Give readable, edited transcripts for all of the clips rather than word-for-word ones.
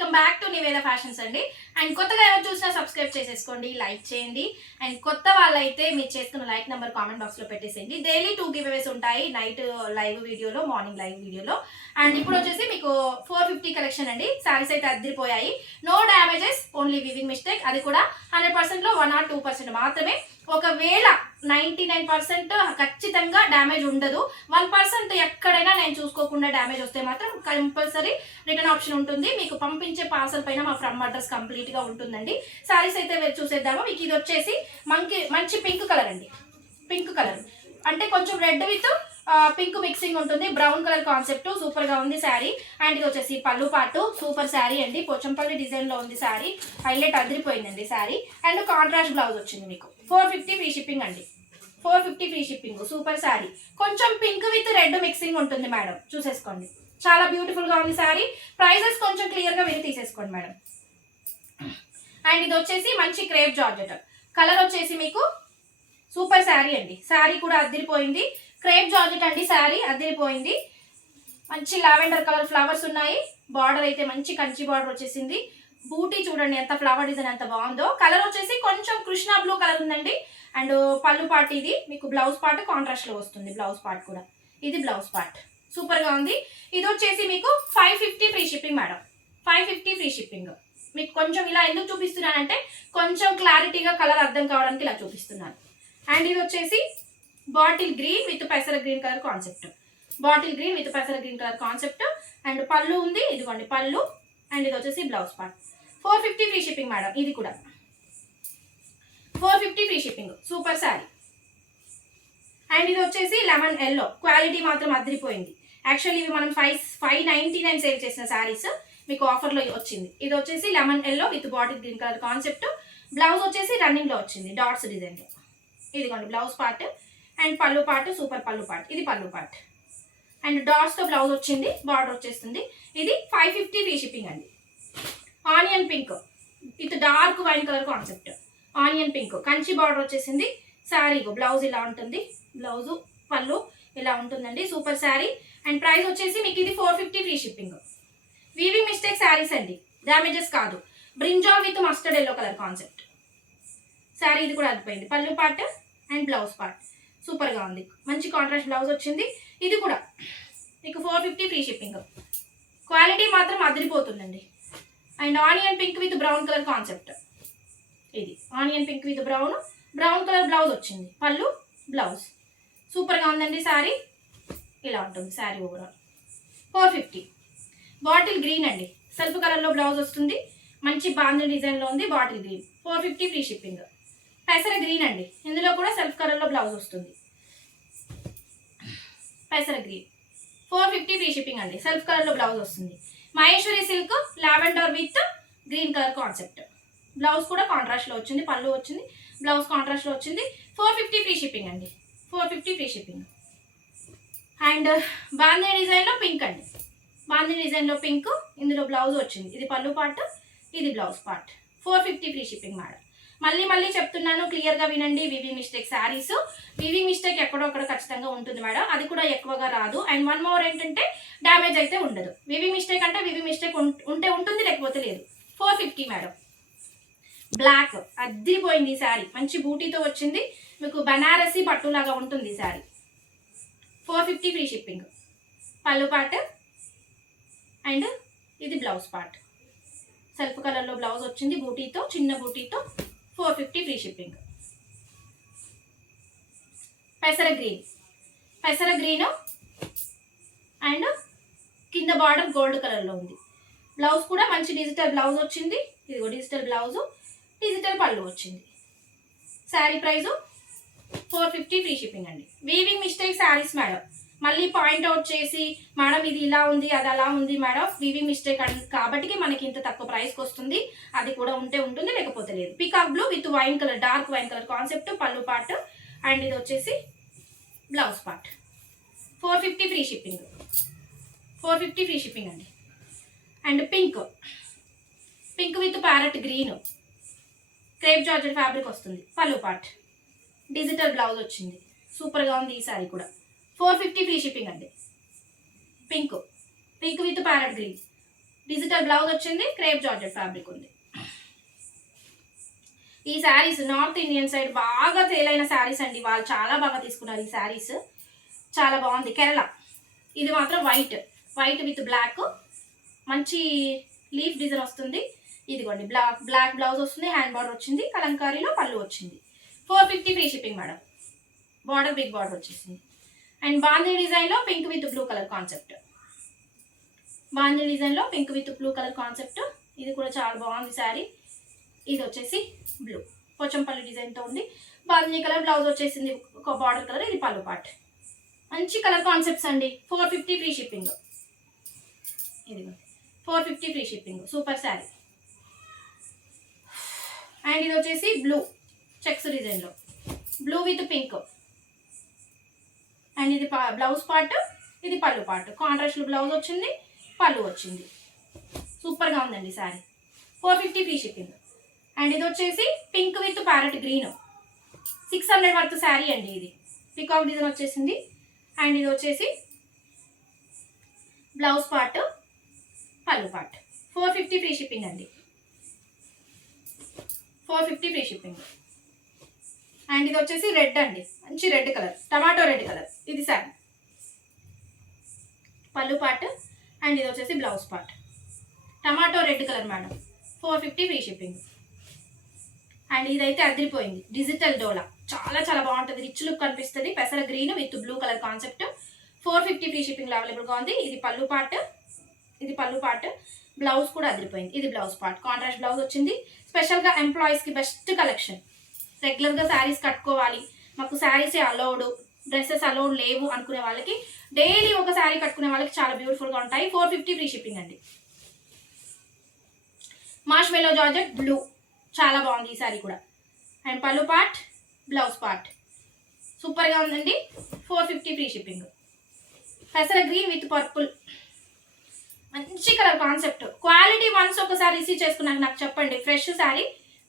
Welcome back to Niveda fashions అండి. And కొత్తగా ఎవరు చూసినా సబ్స్క్రైబ్ చేసేసుకోండి, లైక్ చేయండి. అండ్ కొత్త వాళ్ళైతే మీరు చేసుకున్న లైక్ నెంబర్ కామెంట్ బాక్స్ లో పెట్టేసేయండి. డైలీ 2 గివ్ అవేస్ ఉంటాయి, నైట్ లైవ్ వీడియోలో, మార్నింగ్ లైవ్ వీడియోలో. అండ్ ఇప్పుడు వచ్చేసి మీకు 450 కలెక్షన్ అండి. సారీస్ అయితే అద్దరిపోయాయి, no damages, only weaving mistake. అది కూడా 100% లో 1 or 2% మాత్రమే. ఒకవేళ 99% ఖచ్చితంగా డ్యామేజ్ ఉండదు. 1% ఎక్కడైనా నేను చూసుకోకుండా డ్యామేజ్ వస్తే మాత్రం కంపల్సరీ రిటర్న్ ఆప్షన్ ఉంటుంది. మీకు పంపించే పార్సల్ పైన మా ఫ్రమ్ అడ్రస్ కంప్లీట్ గా ఉంటుందండి. సారీస్ అయితే చూసేద్దాము. మీకు ఇది వచ్చేసి మంచి పింక్ కలర్ అండి. పింక్ కలర్ అంటే కొంచెం రెడ్ విత్ పింక్ మిక్సింగ్ ఉంటుంది. బ్రౌన్ కలర్ కాన్సెప్ట్ సూపర్ గా ఉంది శారీ. అండ్ ఇది వచ్చేసి పళ్ళు పాటు సూపర్ శారీ అండి. పోచంపల్లి డిజైన్ లో ఉంది శారీ, హైలైట్ అదిరిపోయిందండి శారీ. అండ్ కాంట్రాస్ట్ బ్లౌజ్ వచ్చింది మీకు. 450 ఫ్రీ షిప్పింగ్ అండి. 450 ఫ్రీ షిప్పింగ్. సూపర్ శారీ. కొంచెం పింక్ విత్ రెడ్ మిక్సింగ్ ఉంటుంది మేడం, చూసేసుకోండి. చాలా బ్యూటిఫుల్ గా ఉంది శారీ. ప్రైజెస్ కొంచెం క్లియర్ గా విని తీసేసుకోండి మేడం. అండ్ ఇది వచ్చేసి మంచి క్రేప్ జార్జెట్ కలర్ వచ్చేసి మీకు సూపర్ శారీ అండి. శారీ కూడా అదిరిపోయింది. క్రేప్ జార్జెట్ అండి, శారీ అదిరిపోయింది. మంచి లావెండర్ కలర్ ఫ్లవర్స్ ఉన్నాయి. బార్డర్ అయితే మంచి కంచి బార్డర్ వచ్చేసింది. బూటీ చూడండి ఎంత ఫ్లవర్ డిజైన్ ఎంత బాగుందో. కలర్ వచ్చేసి కొంచెం కృష్ణ బ్లూ కలర్ ఉందండి. అండ్ పళ్ళు పార్ట్ ఇది మీకు బ్లౌజ్ పార్ట్ కాంట్రాస్ట్ లో వస్తుంది. బ్లౌజ్ పార్ట్ కూడా ఇది బ్లౌజ్ పార్ట్ సూపర్ గా ఉంది. ఇది వచ్చేసి మీకు 550 free shipping madam. 550 free shipping. మీకు కొంచెం ఇలా ఎందుకు చూపిస్తున్నానంటే కొంచెం క్లారిటీగా కలర్ అర్థం కావడానికి ఇలా చూపిస్తున్నాను. అండ్ ఇది వచ్చేసి బాటిల్ గ్రీన్ విత్ పెసర green colour concept. Bottle green with పెసర గ్రీన్ కలర్ కాన్సెప్ట్. అండ్ పళ్ళు ఉంది, ఇదిగోండి పళ్ళు. అండ్ ఇది వచ్చేసి blouse part. 450 free shipping madam. ఇది కూడా 450 free shipping. Super sari. And ఇది వచ్చేసి లెమన్ ఎల్లో. క్వాలిటీ మాత్రం అదిరిపోయింది. యాక్చువల్లీ ఇవి మనం 599 సేల్ చేసిన శారీస్ మీకు ఆఫర్లో వచ్చింది. ఇది వచ్చేసి lemon yellow with bottle green colour concept. Blouse వచ్చేసి రన్నింగ్ లో వచ్చింది డాట్స్ డిజైన్ లో. ఇదిగోండి బ్లౌజ్ పార్ట్. అండ్ పళ్ళు పార్ట్ సూపర్ పళ్ళు పార్ట్. ఇది పళ్ళు పార్ట్. అండ్ డాట్స్ తో బ్లౌజ్ వచ్చింది, బార్డర్ వచ్చేస్తుంది. ఇది 550 ఫ్రీ షిప్పింగ్ అండి. Onion pink with dark wine colour concept. Onion pink Kanchi border వచ్చేసింది. శారీ బ్లౌజ్ ఇలా ఉంటుంది, బ్లౌజ్ పళ్ళు ఇలా ఉంటుందండి. సూపర్ శారీ. అండ్ ప్రైస్ వచ్చేసి మీకు ఇది 450 free shipping. Weaving mistake saris అండి, డ్యామేజెస్ కాదు. Brinjal with mustard yellow colour concept sari. ఇది కూడా అదిపోయింది. పళ్ళు part and blouse part super గా ఉంది. మంచి కాంట్రాస్ట్ బ్లౌజ్ వచ్చింది. ఇది కూడా మీకు 450 ఫ్రీ షిప్పింగ్. క్వాలిటీ మాత్రం అదిరిపోతుందండి. And onion pink with brown colour concept. ఇది onion pink with brown colour blouse వచ్చింది. పళ్ళు బ్లౌజ్ సూపర్ గా ఉందండి. శారీ ఇలా ఉంటుంది. శారీ ఓవరాల్ 450. బాటిల్ గ్రీన్ అండి, సెల్ఫ్ కలర్ లో బ్లౌజ్ వస్తుంది. మంచి బాంధని డిజైన్ లో ఉంది. Bottle green 450 free shipping. పెసర గ్రీన్ అండి, ఇందులో కూడా సెల్ఫ్ కలర్ లో బ్లౌజ్ వస్తుంది. పెసర గ్రీన్ 450 ఫ్రీ షిప్పింగ్ అండి. సెల్ఫ్ కలర్ లో బ్లౌజ్ వస్తుంది. Maheshwari silk lavender with green colour concept. Blouse కూడా కాంట్రాస్ట్ లో వచ్చింది, పళ్ళు వచ్చింది, బ్లౌజ్ కాంట్రాస్ట్ లో వచ్చింది. 450 ఫ్రీ షిప్పింగ్ అండి. 450 free shipping. And bandhani design లో పింక్ అండి. బాంధని డిజైన్ లో పింక్, ఇందులో బ్లౌజ్ వచ్చింది. ఇది పళ్ళు పార్ట్, ఇది blouse part. 450 free shipping madam. మళ్ళీ చెప్తున్నాను, క్లియర్ గా వినండి. Weaving mistake saris, weaving mistake ఎక్కడో అక్కడ ఖచ్చితంగా ఉంటుంది మేడం. అది కూడా ఎక్కువగా రాదు. అండ్ వన్ మోర్ ఏంటంటే డ్యామేజ్ అయితే ఉండదు. వివింగ్ మిస్టేక్ అంటే వివింగ్ మిస్టేక్ ఉంటే ఉంటుంది, లేకపోతే లేదు. 450 మేడం. బ్లాక్ అద్దిరిపోయింది ఈ శారీ. మంచి బూటీతో వచ్చింది. మీకు బనారసి పట్టులాగా ఉంటుంది ఈ శారీ. 450 free shipping. పళ్ళు పార్ట్ అండ్ ఇది బ్లౌజ్ పార్ట్. సెల్ఫ్ కలర్ లో బ్లౌజ్ వచ్చింది బూటీతో, చిన్న బూటీతో. 450 ఫ్రీ షిప్పింగ్. పెసర గ్రీన్ అండ్ కింద బార్డర్ గోల్డ్ కలర్ లో ఉంది. బ్లౌజ్ కూడా మంచి డిజిటల్ బ్లౌజ్ వచ్చింది. ఇదిగో డిజిటల్ బ్లౌజ్, డిజిటల్ పళ్ళు వచ్చింది. శారీ ప్రైస్ 450 ఫ్రీ షిప్పింగ్ అండి. Weaving mistake saris madam. మళ్ళీ పాయింట్ అవుట్ చేసి మేడం ఇది ఇలా ఉంది, అది అలా ఉంది మేడం, వీవింగ్ మిస్టేక్ కాబట్టి మనకి ఇంత తక్కువ ప్రైస్కి వస్తుంది. అది కూడా ఉంటే ఉంటుంది, లేకపోతే లేదు. Peacock blue with wine colour, dark wine colour concept. పళ్ళు పార్ట్ అండ్ ఇది వచ్చేసి blouse part. 450 free shipping. 450 free shipping అండి. And pink with parrot green crepe georgette fabric వస్తుంది. పళ్ళు పార్ట్, డిజిటల్ బ్లౌజ్ వచ్చింది. సూపర్గా ఉంది ఈ సారీ కూడా. 450 ఫ్రీ షిప్పింగ్ అండి. Pink with parrot green digital blouse వచ్చింది, క్రేప్ జార్జెట్ ఫ్యాబ్రిక్ ఉంది. ఈ శారీస్ నార్త్ ఇండియన్ సైడ్ బాగా తేలైన శారీస్ అండి, వాళ్ళు చాలా బాగా తీసుకున్నారు ఈ శారీస్, చాలా బాగుంది. కేరళ, ఇది మాత్రం వైట్ విత్ బ్లాక్, మంచి లీఫ్ డిజైన్ వస్తుంది. ఇదిగోండి బ్లాక్ బ్లౌజ్ వస్తుంది, హ్యాండ్ బార్డర్ వచ్చింది, కలంకారీలో పళ్ళు వచ్చింది. 450 free shipping madam. Border big border వచ్చేసింది. అండ్ బాందీ డిజైన్లో pink with blue colour concept, bandhi డిజైన్లో pink with blue colour concept, ఇది కూడా చాలా బాగుంది శారీ. ఇది వచ్చేసి బ్లూ పోచంపల్లి డిజైన్తో ఉంది. బాందీ కలర్ బ్లౌజ్ వచ్చేసింది, ఒక బార్డర్ కలర్, ఇది పళ్ళు పార్ట్. మంచి కలర్ కాన్సెప్ట్స్ అండి. 450 ఫ్రీ షిప్పింగ్. ఇదిగో 450 free shipping, super sari. And ఇది వచ్చేసి బ్లూ చెక్స్ డిజైన్లో, బ్లూ విత్ పింక్. అండ్ ఇది బ్లౌజ్ పార్ట్, ఇది పళ్ళు పార్ట్. కాంట్రాస్ట్ బ్లౌజ్ వచ్చింది, పళ్ళు వచ్చింది. సూపర్గా ఉందండి శారీ. 450 free shipping. అండ్ ఇది వచ్చేసి pink with parrot green, 600 worth sari అండి. ఇది పికాక్ డిజైన్ వచ్చేసింది. అండ్ ఇది వచ్చేసి బ్లౌజ్ పార్ట్, పళ్ళు పార్ట్. 450 ఫ్రీ షిప్పింగ్ అండి. 450 ఫ్రీ షిప్పింగ్. అండ్ ఇది వచ్చేసి రెడ్ అండి, మంచి red colour, tomato red colour. ఇది శారీ, పళ్ళు పార్ట్. అండ్ ఇది వచ్చేసి blouse part, tomato red colour madam. 450 free shipping. And ఇదైతే అదిరిపోయింది, డిజిటల్ డోలా, చాలా చాలా బాగుంటుంది, రిచ్ లుక్ కనిపిస్తుంది. పెసర green with blue colour concept. 450 free షిప్పింగ్లో అవైలబుల్గా ఉంది. ఇది పళ్ళు పార్ట్, ఇది పళ్ళు పార్ట్. బ్లౌజ్ కూడా అదిరిపోయింది, ఇది బ్లౌజ్ పార్ట్. కాంట్రాస్ట్ బ్లౌజ్ వచ్చింది. స్పెషల్గా ఎంప్లాయీస్కి బెస్ట్ కలెక్షన్. రెగ్యులర్గా శారీస్ కట్టుకోవాలి, మాకు శారీసే అలౌడ్, డ్రెస్సెస్ అలౌడ్ లేవు అనుకునే వాళ్ళకి, డైలీ ఒక శారీ కట్టుకునే వాళ్ళకి చాలా బ్యూటిఫుల్గా ఉంటాయి. 450 ఫ్రీ షిప్పింగ్ అండి. మార్ష్మెల్లో జార్జెట్ బ్లూ, చాలా బాగుంది ఈ శారీ కూడా. అండ్ పళ్ళు పార్ట్, బ్లౌజ్ పార్ట్, సూపర్గా ఉందండి. 450 ఫ్రీ షిప్పింగ్. పెసర గ్రీన్ విత్ పర్పుల్, మంచి కలర్ కాన్సెప్ట్. క్వాలిటీ వన్స్ ఒకసారి రిసీవ్ చేసుకున్నాక నాకు చెప్పండి. Fresh sari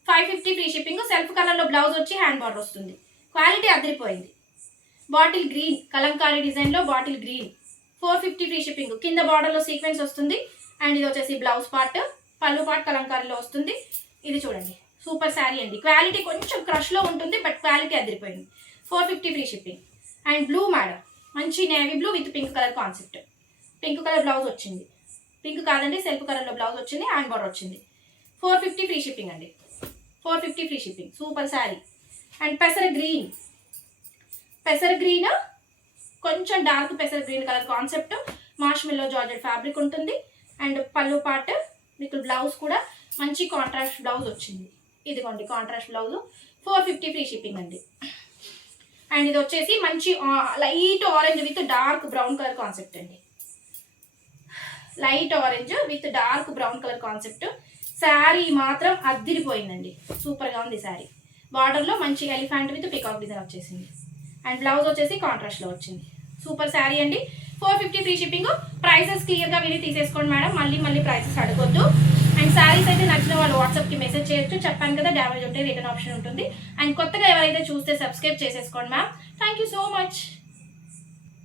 550 free shipping. Self కలర్లో బ్లౌజ్ వచ్చి హ్యాండ్ బార్డర్ వస్తుంది. క్వాలిటీ అదిరిపోయింది. బాటిల్ గ్రీన్, కలంకారీ డిజైన్లో బాటిల్ గ్రీన్. 450 free shipping. కింద బార్డర్లో సీక్వెన్స్ వస్తుంది. అండ్ ఇది వచ్చేసి బ్లౌజ్ పార్ట్, పళ్ళు పార్ట్ కలంకారీలో వస్తుంది. ఇది చూడండి, సూపర్ శారీ అండి. క్వాలిటీ కొంచెం క్రష్లో ఉంటుంది, బట్ క్వాలిటీ అదిరిపోయింది. 450 free shipping. And blue madam, మంచి navy blue with pink colour concept. Pink colour blouse వచ్చింది, పింక్ కాదండి సెల్ఫ్ కలర్లో బ్లౌజ్ వచ్చింది, హ్యాండ్ బార్డర్ వచ్చింది. 450 ఫ్రీ షిప్పింగ్ అండి. 450 free shipping, super sari. And పెసర గ్రీన్, పెసర గ్రీన్ కొంచెం డార్క్ పెసర green colour concept. Marshmallow georgette fabric ఉంటుంది. అండ్ పళ్ళు పార్ట్ మీకు బ్లౌజ్ కూడా మంచి కాంట్రాస్ట్ బ్లౌజ్ వచ్చింది. ఇదిగోండి కాంట్రాస్ట్ బ్లౌజ్. 450 ఫ్రీ షిప్పింగ్ అండి. అండ్ ఇది వచ్చేసి మంచి light orange with dark brown colour concept అండి. Light orange with dark brown colour concept. Sari మాత్రం అద్దిరిపోయిందండి, సూపర్గా ఉంది శారీ. బార్డర్లో మంచి ఎలిఫెంట్ విత్ పికాక్ డిజైన్ వచ్చేసింది. అండ్ బ్లౌజ్ వచ్చేసి కాంట్రాస్ట్లో వచ్చింది. సూపర్ శారీ అండి. 450 ఫ్రీ షిప్పింగ్. ప్రైసెస్ క్లియర్గా విని తీసేసుకోండి మేడం, మళ్ళీ ప్రైసెస్ అడగొద్దు. అండ్ శారీస్ అయితే నచ్చిన వాళ్ళు వాట్సాప్కి మెసేజ్ చేయొచ్చు. చెప్పాను కదా, డ్యామేజ్ ఉంటే రిటర్న్ ఆప్షన్ ఉంటుంది. అండ్ కొత్తగా ఎవరైతే చూస్తే సబ్స్క్రైబ్ చేసేసుకోండి ma'am. Thank you so much.